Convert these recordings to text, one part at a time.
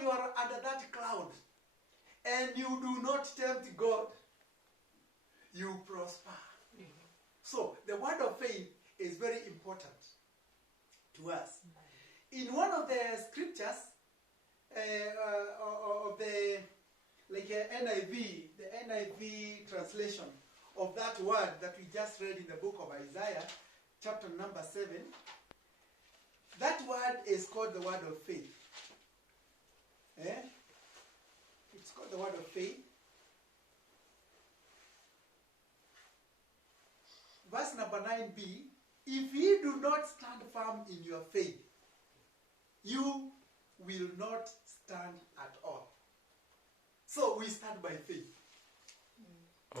when you are under that cloud and you do not tempt God, you prosper. So the word of faith is very important to us. In one of the scriptures of the NIV, the NIV translation of that word that we just read in the book of Isaiah, chapter number 7, that word is called the word of faith. It's called the word of faith. Verse number 9b, if ye do not stand firm in your faith, you will not stand at all. So we stand by faith.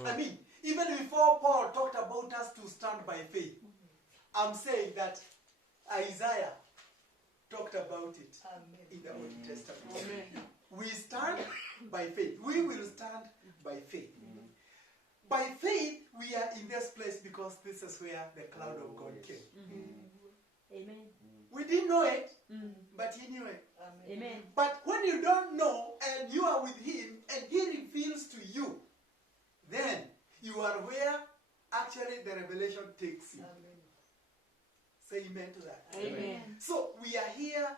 I mean, even before Paul talked about us to stand by faith, I'm saying that Isaiah talked about it in the Old Testament. We stand by faith. We will stand by faith. By faith, we are in this place because this is where the cloud of God came. Amen. We didn't know it, but he knew it. Amen. But when you don't know and you are with him and he reveals to you, then you are where actually the revelation takes you. Say amen to that. Amen. So we are here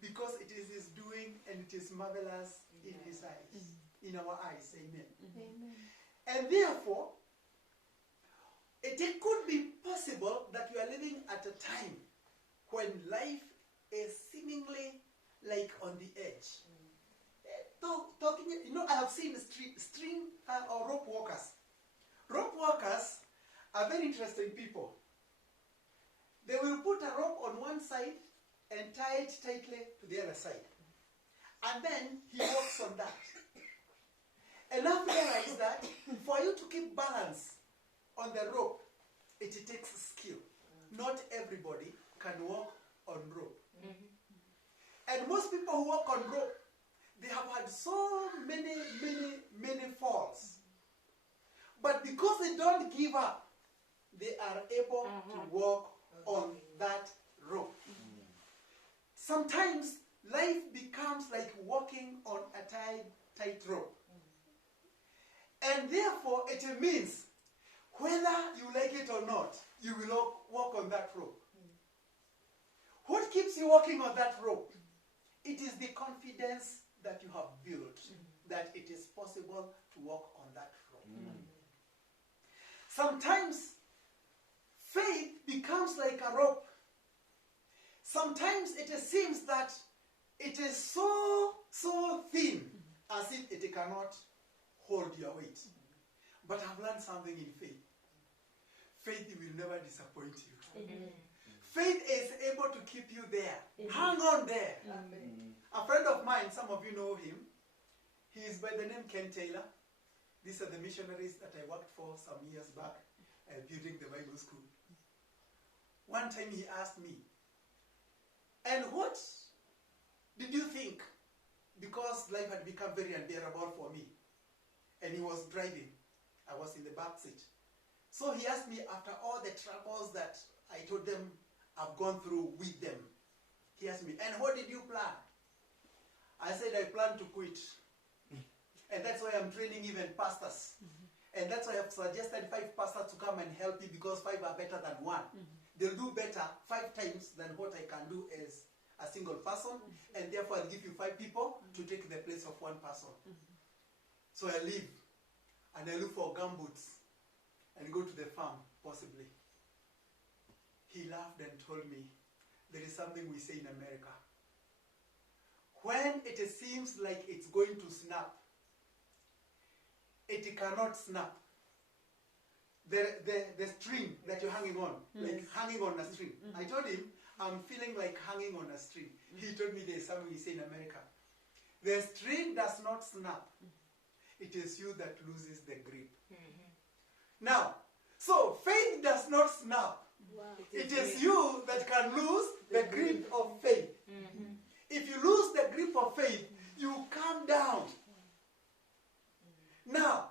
because it is his doing and it is marvelous in his eyes, in our eyes. Amen. Amen. And therefore, it could be possible that we are living at a time when life is seemingly like on the edge. I have seen string or rope walkers. Rope walkers are very interesting people. They will put a rope on one side and tie it tightly to the other side. And then he walks on that. And I've realized that for you to keep balance on the rope, it takes skill. Not everybody can walk on rope. And most people who walk on rope, they have had so many falls. But because they don't give up, they are able to walk on that rope. Sometimes life becomes like walking on a tight rope. And therefore, it means whether you like it or not, you will walk on that rope. What keeps you walking on that rope? It is the confidence that you have built that it is possible to walk on that rope. Sometimes faith becomes like a rope. Sometimes it seems that it is so thin as if it cannot hold your weight. But I've learned something in faith. Faith will never disappoint you. Faith is able to keep you there. Hang on there. A friend of mine, some of you know him. He is by the name Ken Taylor. These are the missionaries that I worked for some years back, building the Bible school. One time he asked me, and what did you think? Because life had become very unbearable for me. And he was driving. I was in the back seat. So he asked me, after all the troubles that I told them I've gone through with them, he asked me, and what did you plan? I said, I plan to quit. And that's why I'm training even pastors. And that's why I've suggested 5 pastors to come and help me because 5 are better than 1. They'll do better 5 times than what I can do as a single person. And therefore I'll give you 5 people to take the place of 1 person. So I leave and I look for gumboots and go to the farm, possibly. He laughed and told me, there is something we say in America. When it seems like it's going to snap, it cannot snap. The string that you're hanging on, like hanging on a string. I told him, I'm feeling like hanging on a string. He told me there's something we say in America. The string does not snap. It is you that loses the grip. Now, so faith does not snap. Wow. It is you that can lose the grip of faith. If you lose the grip of faith, you come down. Now,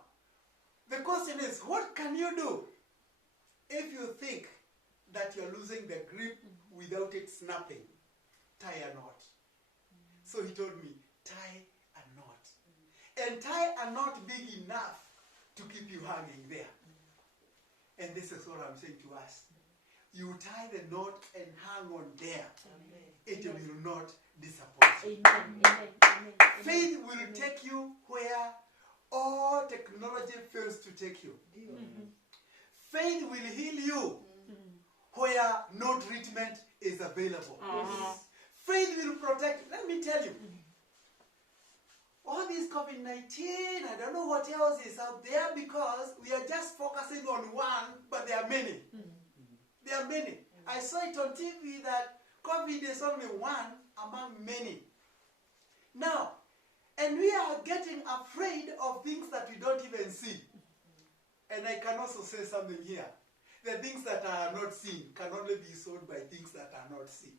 the question is, what can you do if you think that you're losing the grip without it snapping? Tie a knot. So he told me, tie tie are not big enough to keep you hanging there. And this is what I'm saying to us. You tie the knot and hang on there. Amen. It will not disappoint you. Amen. Amen. Amen. Faith will take you where all technology fails to take you. Faith will heal you where no treatment is available. Faith will protect. Let me tell you, all this COVID-19, I don't know what else is out there because we are just focusing on one, but there are many. There are many. I saw it on TV that COVID is only one among many. Now, and we are getting afraid of things that we don't even see. And I can also say something here. The things that are not seen can only be sold by things that are not seen.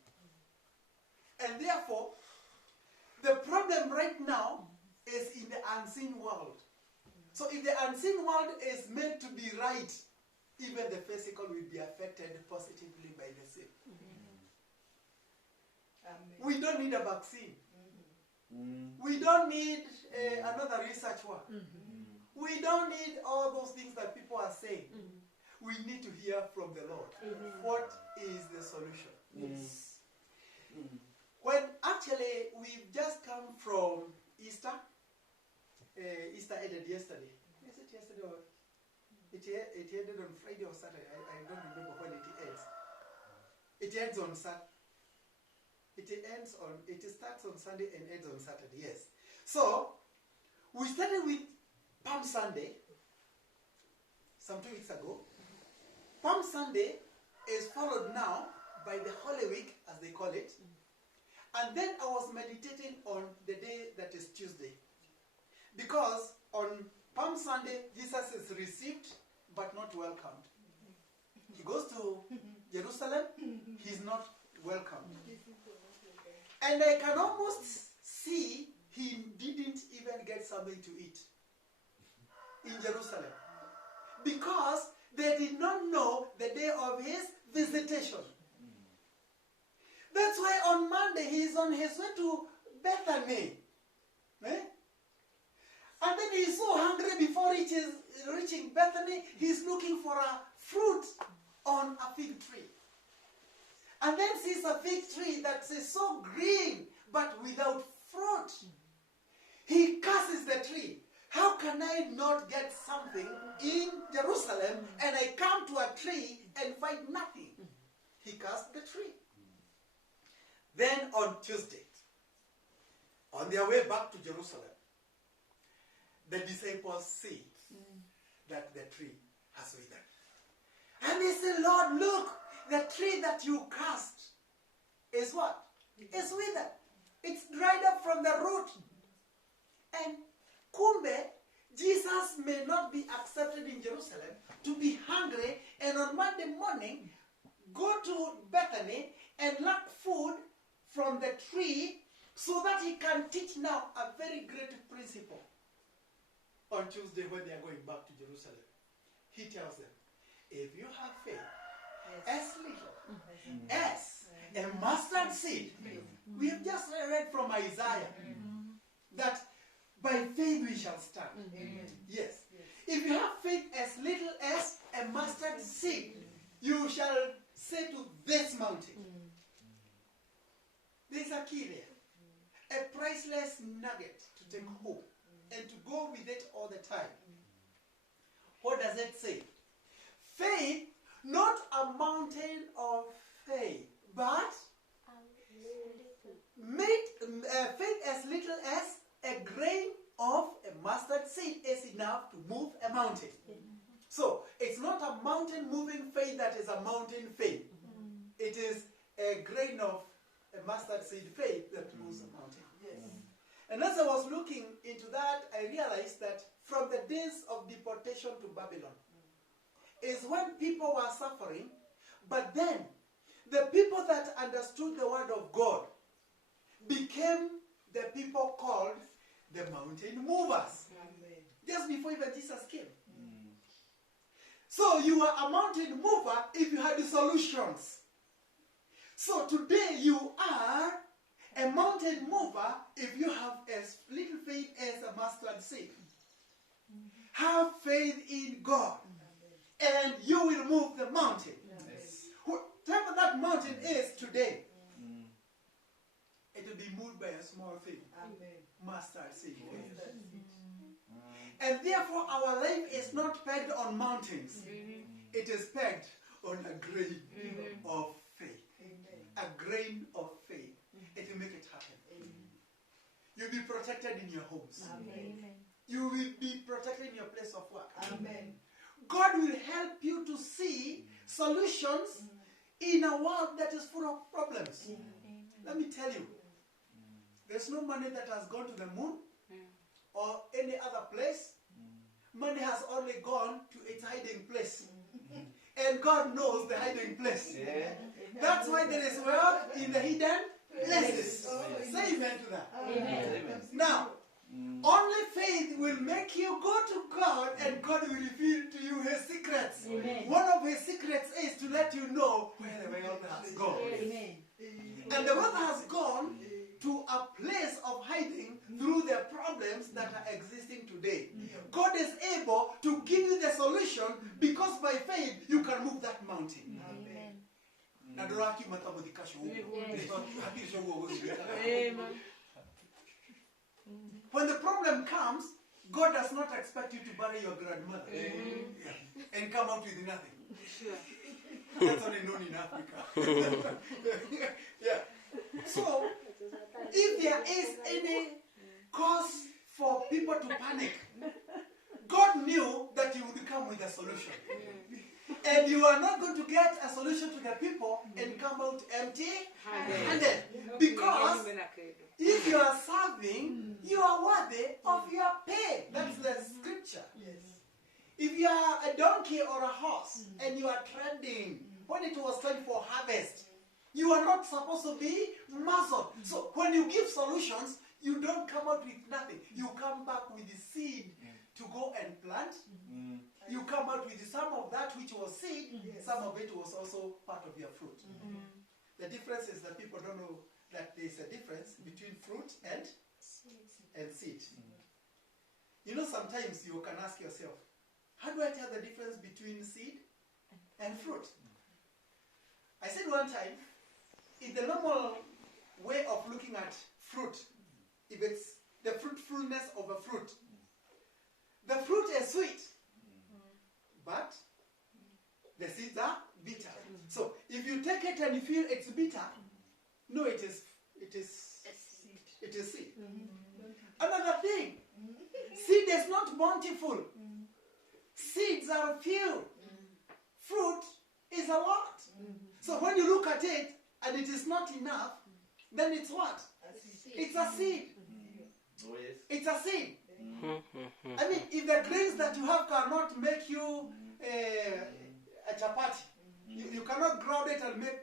And therefore, the problem right now is in the unseen world. So if the unseen world is meant to be right, even the physical will be affected positively by the same. We don't need a vaccine. We don't need another research work. We don't need all those things that people are saying. We need to hear from the Lord. What is the solution? Yes. When actually we've just come from Easter. Easter ended yesterday. Is it yesterday or it ended on Friday or Saturday? I don't remember when it ends. It ends on Saturday. It starts on Sunday and ends on Saturday, yes. So, we started with Palm Sunday, some 2 weeks ago. Palm Sunday is followed now by the Holy Week, as they call it. And then I was meditating on the day that is Tuesday. Because on Palm Sunday, Jesus is received but not welcomed. He goes to Jerusalem, he's not welcomed. And I can almost see he didn't even get something to eat in Jerusalem. Because they did not know the day of his visitation. That's why on Monday he is on his way to Bethany. And then he's so hungry before reaching Bethany, he's looking for a fruit on a fig tree. And then sees a fig tree that is so green, but without fruit. He curses the tree. How can I not get something in Jerusalem and I come to a tree and find nothing? He cursed the tree. Then on Tuesday, on their way back to Jerusalem, the disciples see that the tree has withered. And they say, Lord, look, the tree that you cast is what? It's withered. It's dried up from the root. And kumbe, Jesus may not be accepted in Jerusalem to be hungry and on Monday morning go to Bethany and lack food from the tree so that he can teach now a very great principle. On Tuesday when they are going back to Jerusalem, he tells them, if you have faith as little as a mustard seed, we have just read from Isaiah that by faith we shall stand. Yes. If you have faith as little as a mustard seed, you shall say to this mountain. There's a key there. A priceless nugget to take home and to go with it all the time. What does it say? Faith, not a mountain of faith, but faith as little as a grain of a mustard seed is enough to move a mountain. So, it's not a mountain moving faith that is a mountain faith. It is a grain of a mustard seed faith that moves a mountain. And as I was looking into that, I realized that from the days of deportation to Babylon is when people were suffering, but then the people that understood the word of God became the people called the mountain movers. Just before even Jesus came. So you are a mountain mover if you had the solutions. So today you are a mountain mover if you have as little faith as a mustard seed. Have faith in God, and you will move the mountain. Yes. Whatever that mountain is today, it will be moved by a small thing. Mustard seed. And therefore, our life is not pegged on mountains. It is pegged on a grain of faith. A grain of faith. It will make it happen. You'll be protected in your homes. You will be protected in your place of work. God will help you to see solutions in a world that is full of problems. Let me tell you, there's no money that has gone to the moon or any other place. Money has only gone to its hiding place. And God knows the hiding place. That's why there is wealth in the hidden places. Say amen to that. Now, only faith will make you go to God, and God will reveal to you His secrets. One of His secrets is to let you know where the wealth has gone. And the wealth has gone to a place of hiding through the problems that are existing today. God is able to give you the solution because by faith you can move that mountain. When the problem comes, God does not expect you to bury your grandmother and come out with nothing. That's only known in Africa. So, if there is any cause for people to panic, God knew that He would come with a solution. And you are not going to get a solution to the people and come out empty-handed. Because if you are serving, you are worthy of your pay. That's the scripture. If you are a donkey or a horse and you are trending when it was time for harvest, you are not supposed to be muzzled. So when you give solutions, you don't come out with nothing. You come back with the seed to go and plant. You come out with some of that which was seed. Some of it was also part of your fruit. The difference is that people don't know that there is a difference between fruit and seed. You know, sometimes you can ask yourself, how do I tell the difference between seed and fruit? I said one time, in the normal way of looking at fruit, if it's the fruitfulness of a fruit, the fruit is sweet, but the seeds are bitter. So if you take it and you feel it's bitter, no, it is seed. Another thing, seed is not bountiful. Seeds are few. Fruit is a lot. So when you look at it and it is not enough, then it's what? It's a seed. It's a seed. I mean, if the grains that you have cannot make you a chapati, you cannot ground it and make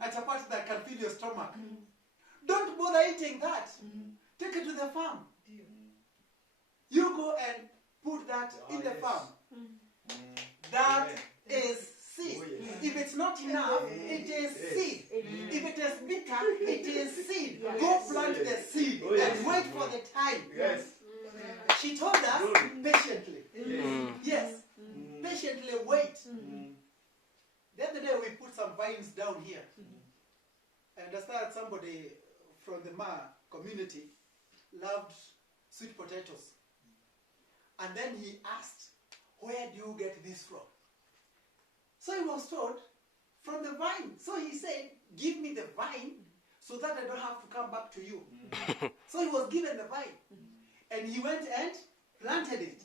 a chapati that can fill your stomach. Don't bother eating that. Take it to the farm. You go and put that in the farm. That is seed. If it's not enough, it is seed. If it is bitter, it is seed. Go plant the seed and wait for the time. She told us patiently. Yes. Patiently wait. The other day we put some vines down here. I understand somebody from the Ma community loved sweet potatoes. And then he asked, where do you get this from? So he was told, from the vine. So he said, give me the vine so that I don't have to come back to you. So he was given the vine. And he went and planted it.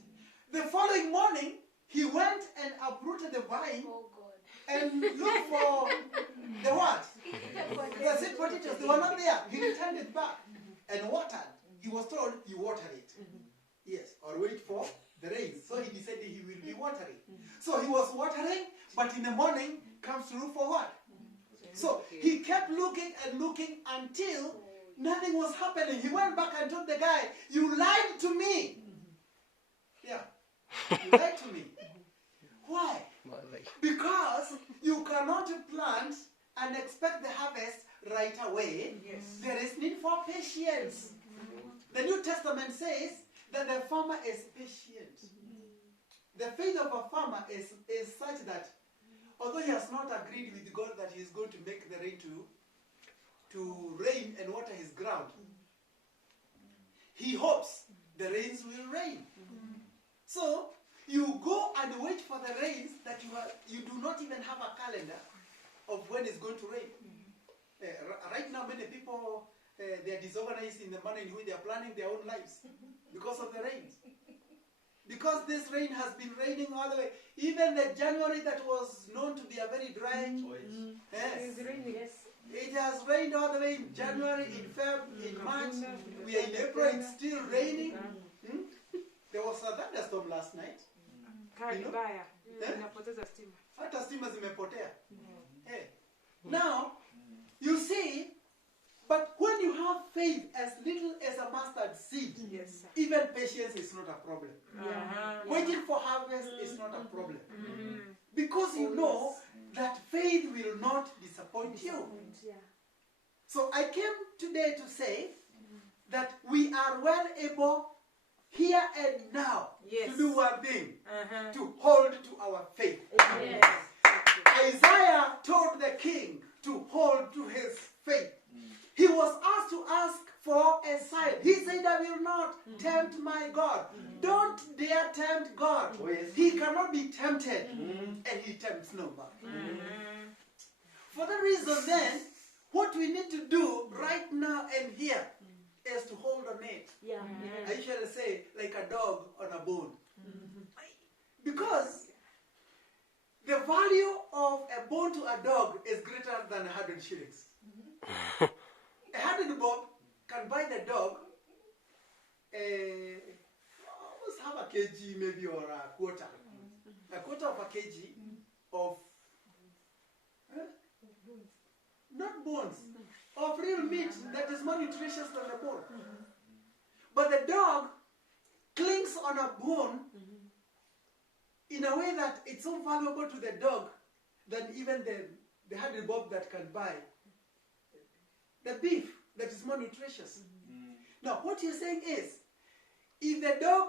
The following morning, he went and uprooted the vine and looked for the what? The sweet potatoes. They were not there. He returned it back and watered. He was told, you water it. Yes, or wait for the rain. So he decided he will be watering. So he was watering, but in the morning comes to look for what? So he kept looking and looking until nothing was happening. He went back and told the guy, you lied to me. Yeah, you lied to me. Why? Because you cannot plant and expect the harvest right away. There is need for patience. The New Testament says that the farmer is patient. The faith of a farmer is such that although he has not agreed with God that he is going to make the rain to rain and water his ground, he hopes the rains will rain. So you go and wait for the rains that you do not even have a calendar of when it's going to rain. Right now, many people they are disorganized in the manner in which they are planning their own lives because of the rains. Because this rain has been raining all the way. Even the January that was known to be a very dry. Yes. It has rained all the way in January, in February, in March. We are in April, it's still raining. There was a thunderstorm last night. Hata stima zimepotea. Now, you see, but when you have faith as little as a mustard seed, even patience is not a problem. Waiting for harvest is not a problem. Because you know that faith will not disappoint you. So I came today to say that we are well able here and now to do one thing, to hold to our faith. Isaiah told the king to hold to his faith. He was asked to ask for a sign. He said, I will not tempt my God. Don't dare tempt God. He cannot be tempted, and he tempts nobody. For that reason then, what we need to do right now and here is to hold on it. I usually say, like a dog on a bone. Because the value of a bone to a dog is greater than 100 shillings. 100 bob can buy the dog almost half a kg maybe, or a quarter of a kg of not bones, of real meat that is more nutritious than the bone. But the dog clings on a bone in a way that it's so valuable to the dog than even the 100 bob that can buy the beef that is more nutritious. Now, what you're saying is, if the dog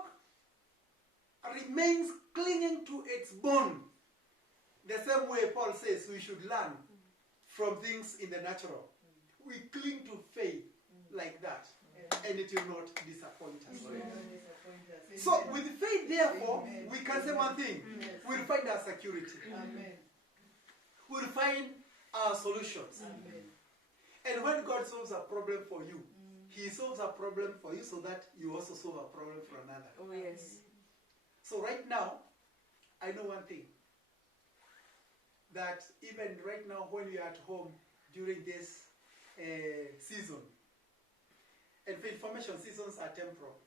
remains clinging to its bone, the same way Paul says we should learn from things in the natural. We cling to faith like that, and it will not disappoint us. So, with faith, therefore, we can say one thing: we'll find our security. We'll find our solutions. And when God solves a problem for you, He solves a problem for you so that you also solve a problem for another. So right now, I know one thing. That even right now when we are at home during this season, and faith formation seasons are temporal.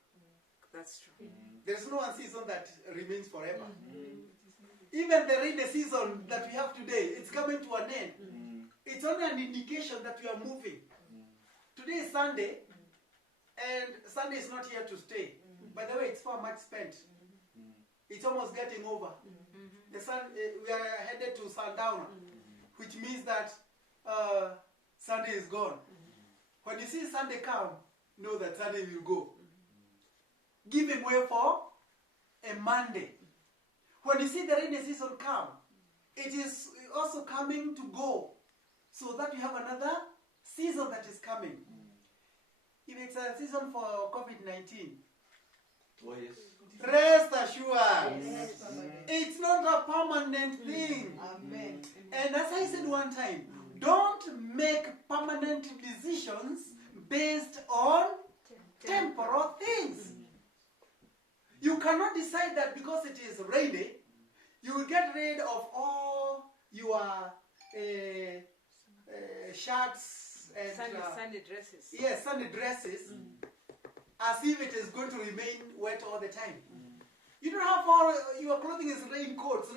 That's true. There's no one season that remains forever. Even the rainy season that we have today, it's coming to an end. It's only an indication that we are moving. Today is Sunday, and Sunday is not here to stay. By the way, it's far much spent. It's almost getting over. The sun, we are headed to sundown, which means that Sunday is gone. When you see Sunday come, know that Sunday will go. Giving way for a Monday. When you see the rainy season come, it is also coming to go. So that we have another season that is coming. If it's a season for COVID-19, rest assured, it's not a permanent thing. And as I said one time, don't make permanent decisions based on temporal things. You cannot decide that because it is rainy, you will get rid of all your shirts and Sunday dresses. Yes, Sunday dresses, as if it is going to remain wet all the time. You don't have all your clothing is raincoats.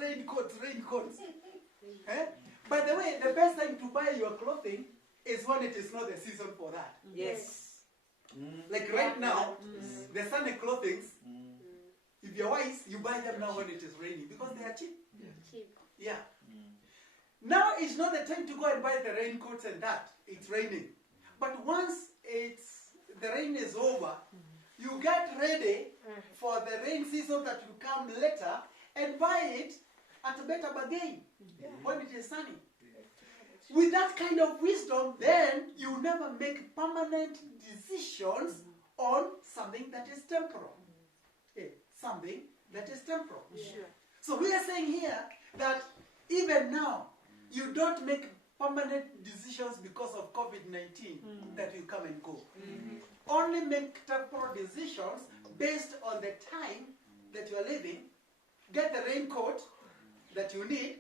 By the way, the best time to buy your clothing is when it is not the season for that. Yes. Like right now, the Sunday clothing, if you're wise, you buy them now when it is raining because they are cheap. Yeah. Now is not the time to go and buy the raincoats and that. It's raining. But once the rain is over, you get ready for the rain season that will come later and buy it at a better bargain when it is sunny. With that kind of wisdom, then you never make permanent decisions on something that is temporal. Something that is temporal. Sure. So we are saying here that even now, you don't make permanent decisions because of COVID-19 that will come and go. Only make temporal decisions based on the time that you are living. Get the raincoat that you need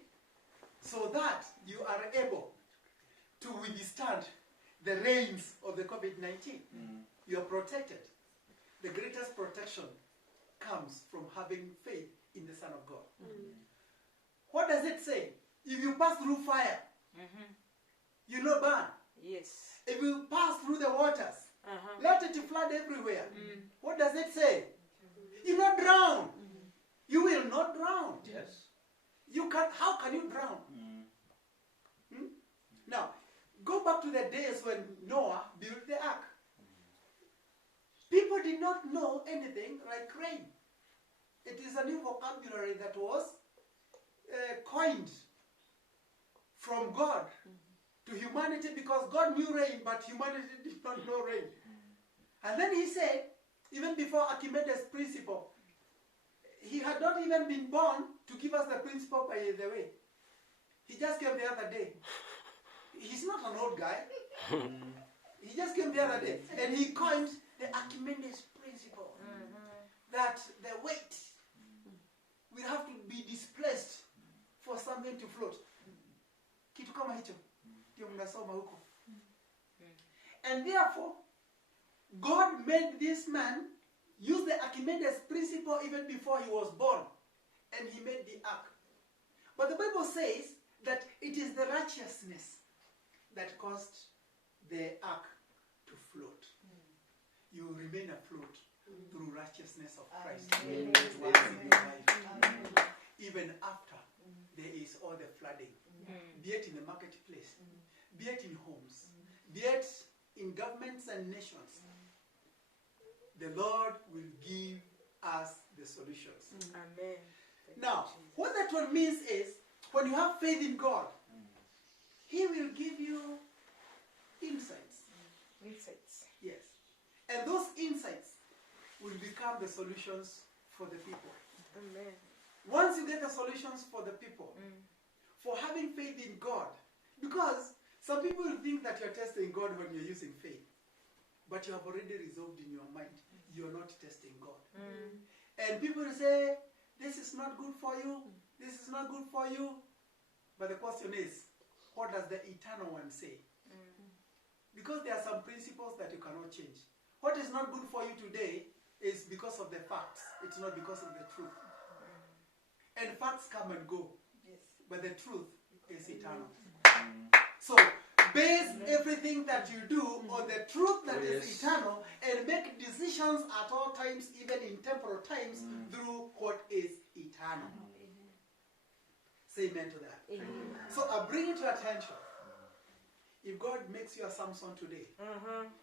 so that you are able to withstand the rains of the COVID-19. You are protected. The greatest protection comes from having faith in the Son of God. What does it say? If you pass through fire, you will not burn. Yes. If you pass through the waters, let it flood everywhere. What does it say? You will not drown. You will not drown. Yes. You can. How can you drown? Now, go back to the days when Noah built the ark. People did not know anything like rain. It is a new vocabulary that was coined from God to humanity, because God knew rain, but humanity did not know rain. And then he said, even before Archimedes' principle, he had not even been born to give us the principle by the way. He just came the other day. He's not an old guy. He just came the other day. And he coined the Archimedes principle. That the weight will have to be displaced for something to float. Kitu kama hicho. Ndio mnasoma huko. And therefore, God made this man use the Archimedes principle even before he was born. And he made the ark. But the Bible says that it is the righteousness that caused the ark to float. You will remain afloat through righteousness of Christ. Amen. Once in your life. Even after there is all the flooding. Be it in the marketplace, be it in homes, be it in governments and nations. The Lord will give us the solutions. Amen. Now, what that one means is, when you have faith in God, He will give you insights. Insights. Yes. And those insights will become the solutions for the people. Amen. Once you get the solutions for the people, for having faith in God, because some people will think that you're testing God when you're using faith, but you have already resolved in your mind you're not testing God. And people will say, this is not good for you, this is not good for you. But the question is, what does the eternal one say? Because there are some principles that you cannot change. What is not good for you today is because of the facts. It's not because of the truth. And facts come and go. But the truth is eternal. So, base everything that you do on the truth that is eternal, and make decisions at all times, even in temporal times, through what is eternal. Say amen to that. Amen. So I bring it to your attention. If God makes you a Samson today,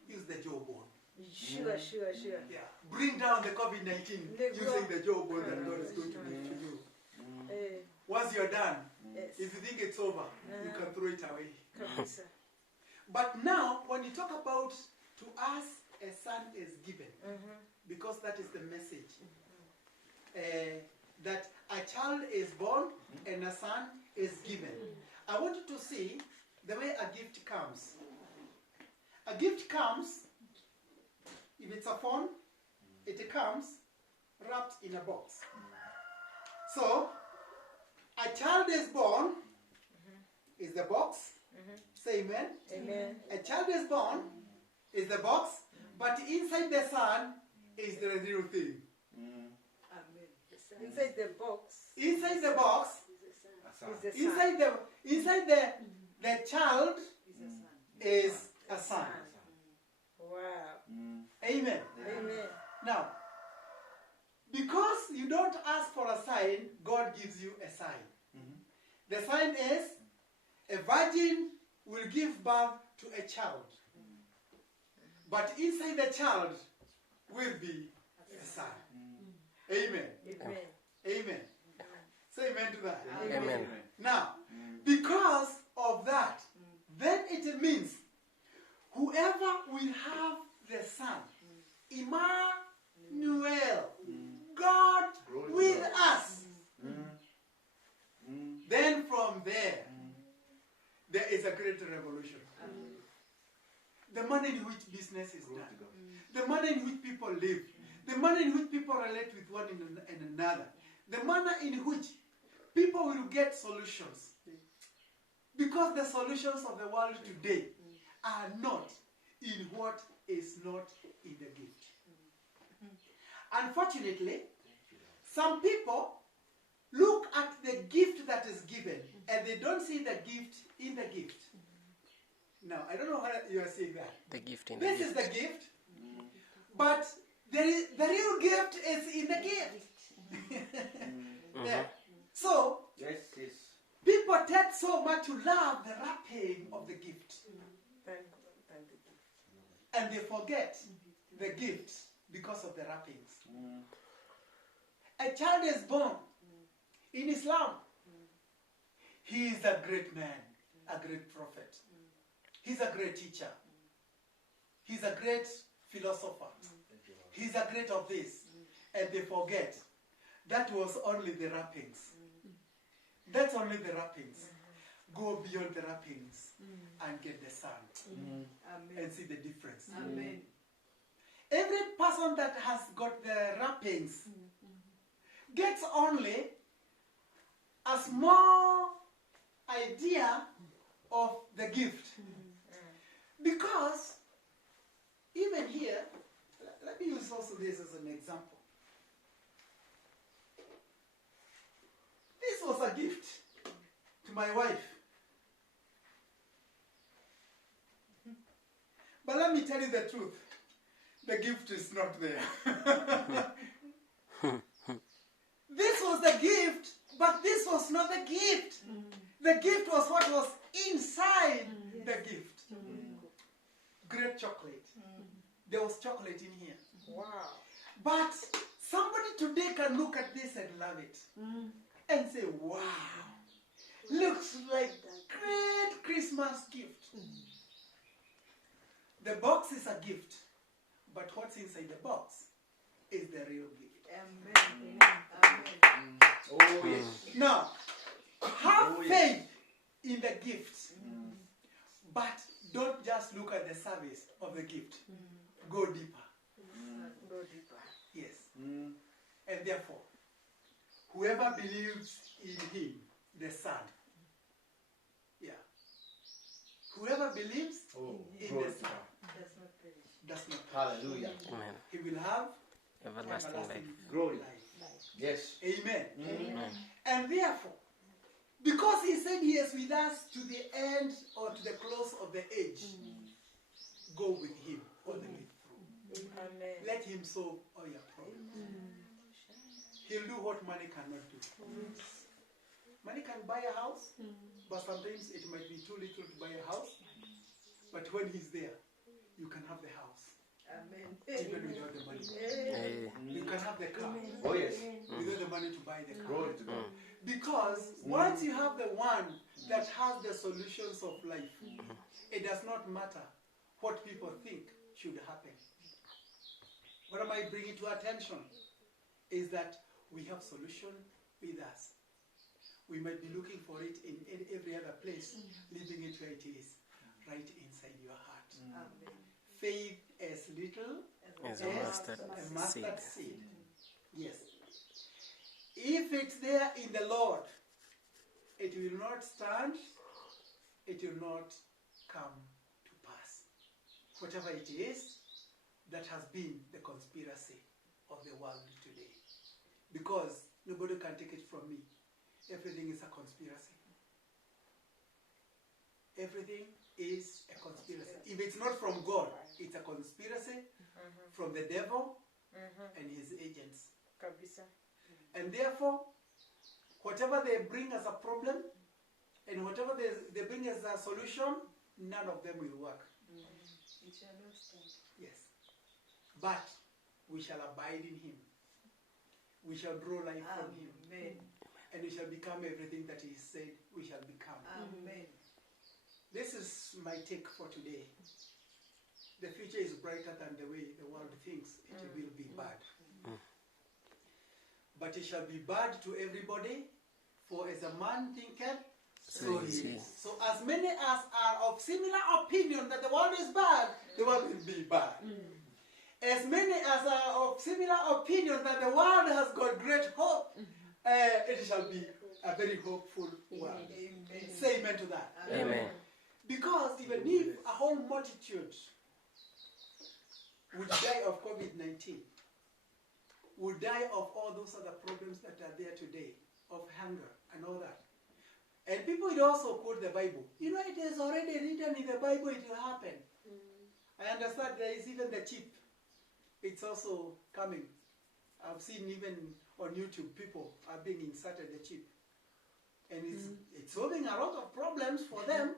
use the jawbone. Sure. Yeah. Bring down the COVID-19 using the jawbone that God is going to give to you. Once you're done, if you think it's over, you can throw it away. But now, when you talk about to us a son is given, because that is the message, that a child is born and a son is given. I want you to see the way a gift comes. A gift comes, if it's a phone, it comes wrapped in a box. So, a child is born, is the box. Say amen. Amen. A child is born, is the box, but inside the son is the real thing. Amen. Inside the box. Inside the box, Is the son. inside the child is a son. Wow. Amen. Amen. Now, because you don't ask for a sign, God gives you a sign. The sign is a virgin will give birth to a child. But inside the child will be a son. Amen. Amen. Amen. Say amen to that. Amen. Now, because of that, then it means whoever will have the Son, Emmanuel, God with us, then from there, there is a great revolution. The manner in which business is done, the manner in which people live, the manner in which people relate with one another, the manner in which people will get solutions. Because the solutions of the world today are not in what is not in the gift. Unfortunately, some people look at the gift that is given and they don't see the gift in the gift. Now, I don't know how you are seeing that. The gift in This the is gift. the gift, but the real gift is in the gift. Yeah. So, Yes. people tend so much to love the wrapping of the gift. And they forget the gift because of the wrappings. A child is born in Islam. He is a great man, a great prophet. He's a great teacher. He's a great philosopher. He's a great of this. And they forget that was only the wrappings. That's only the wrappings. Go beyond the wrappings and get the Son and see the difference. Amen. Every person that has got the wrappings gets only a small idea of the gift. Because even here, let me use also this as an example. This was a gift to my wife. But let me tell you the truth. The gift is not there. This was the gift, but this was not the gift. The gift was what was inside the gift. Great chocolate. There was chocolate in here. Wow. But somebody today can look at this and love it. And say, wow, looks like great Christmas gift. The box is a gift, but what's inside the box is the real gift. Amen. Amen. Oh, yes. Now, have faith in the gift, but don't just look at the service of the gift. Go deeper. Go deeper. Yes. And therefore, whoever believes in him, the Son, whoever believes in the Son Does not perish. does not perish. Hallelujah. Amen. He will have Everlasting life. Glory. life. Yes. Amen. Amen. And therefore, because he said he is with us to the end or to the close of the age, go with him all the way through. Amen. Let him solve all your problems. He'll do what money cannot do. Money can buy a house, but sometimes it might be too little to buy a house. But when he's there, you can have the house, Amen. even without the money. Hey. You can have the car, Oh, yes. without the money to buy the car. Glory to God. Because once you have the one that has the solutions of life, it does not matter what people think should happen. What am I bringing to attention is that we have solution with us. We might be looking for it in every other place, leaving it where it is, right inside your heart. Amen. Faith as little As as a mustard a mustard seed. seed. Yes. If it's there in the Lord, it will not stand, it will not come to pass. Whatever it is that has been the conspiracy of the world today. Because nobody can take it from me. Everything is a conspiracy. Everything is a conspiracy. If it's not from God, it's a conspiracy from the devil and his agents. Kabisa. And therefore, whatever they bring as a problem and whatever they bring as a solution, none of them will work. It shall not stand. Yes. But we shall abide in him. We shall draw life from him. Amen. And we shall become everything that he said we shall become. Amen. This is my take for today. The future is brighter than the way the world thinks it will be bad. But it shall be bad to everybody, for as a man thinketh, so he is. So as many as are of similar opinion that the world is bad, the world will be bad. As many as are of similar opinion that the world has got great hope, it shall be a very hopeful world. Amen. Say amen to that. Amen. Because even if a whole multitude would die of COVID-19, would die of all those other problems that are there today, of hunger and all that. And people would also quote the Bible. You know, it is already written in the Bible, it will happen. I understand there is even the chip. It's also coming. I've seen even on YouTube people are being inserted the chip. And it's solving a lot of problems for them.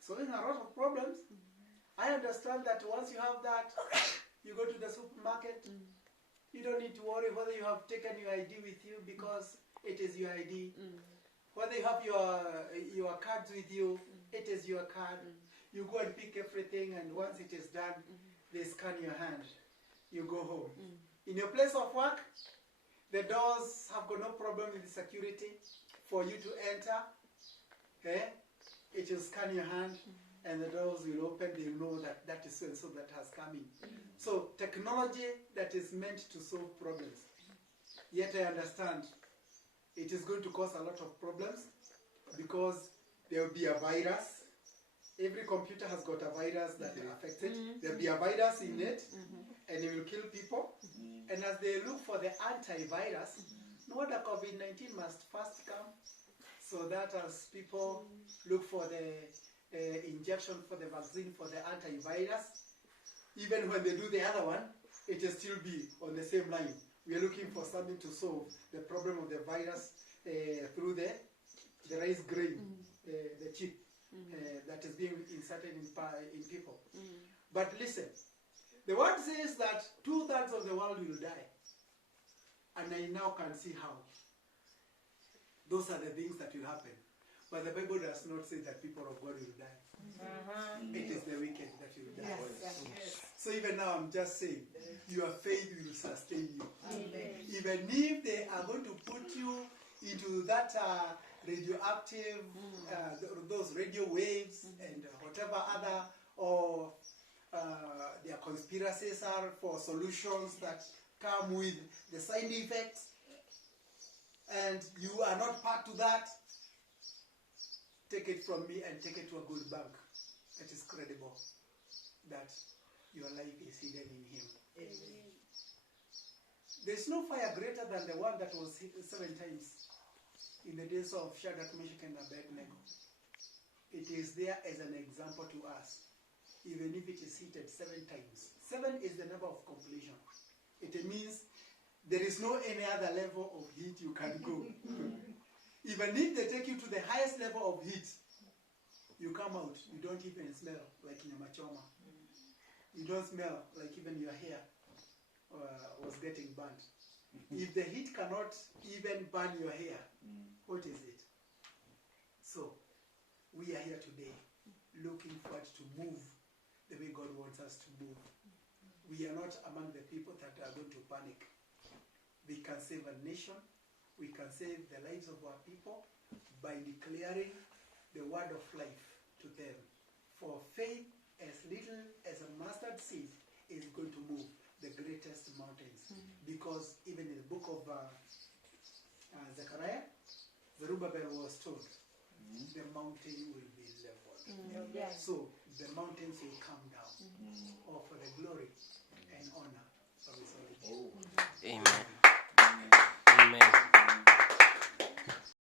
Solving a lot of problems. I understand that once you have that, you go to the supermarket, you don't need to worry whether you have taken your ID with you because it is your ID. Whether you have your cards with you, it is your card. You go and pick everything, and once it is done, they scan your hand. You go home. In your place of work, the doors have got no problem with the security for you to enter. Okay? It will scan your hand, and the doors will open. They will know that that is so and so that has come in. So technology that is meant to solve problems. Yet I understand it is going to cause a lot of problems because there will be a virus. Every computer has got a virus that affects it. There will be a virus in it, and it will kill people. And as they look for the antivirus, no wonder COVID-19 must first come, so that as people look for the injection for the vaccine for the antivirus, even when they do the other one, it will still be on the same line. We are looking for something to solve the problem of the virus through the rice grain, the chip that is being inserted in people. But listen, the word says that 2/3 of the world will die. And I now can see how. Those are the things that will happen. But the Bible does not say that people of God will die. It is the wicked that will die. Yes. So even now I'm just saying, your faith will sustain you. Amen. Even if they are going to put you into that radioactive, those radio waves and whatever other, or their conspiracies are for solutions that come with the side effects, and you are not part to that, take it from me and take it to a good bank that is credible, that your life is hidden in him. Amen. There's no fire greater than the one that was hit 7 times in the days of Shadrach, Meshach, and Abednego. It is there as an example to us, even if it is heated 7 times. 7 is the number of completion. It means there is no any other level of heat you can go. Even if they take you to the highest level of heat, you come out, you don't even smell like nyamachoma. You don't smell like even your hair was getting burnt. If the heat cannot even burn your hair, what is it? So, we are here today looking forward to move the way God wants us to move. We are not among the people that are going to panic. We can save a nation. We can save the lives of our people by declaring the word of life to them. For faith, as little as a mustard seed, is going to move the greatest mountains. Because even in the book of Zechariah, Zerubbabel was told, the mountain will be leveled. Yes. So the mountains will come down, all for the glory and honor of his holy name. Amen.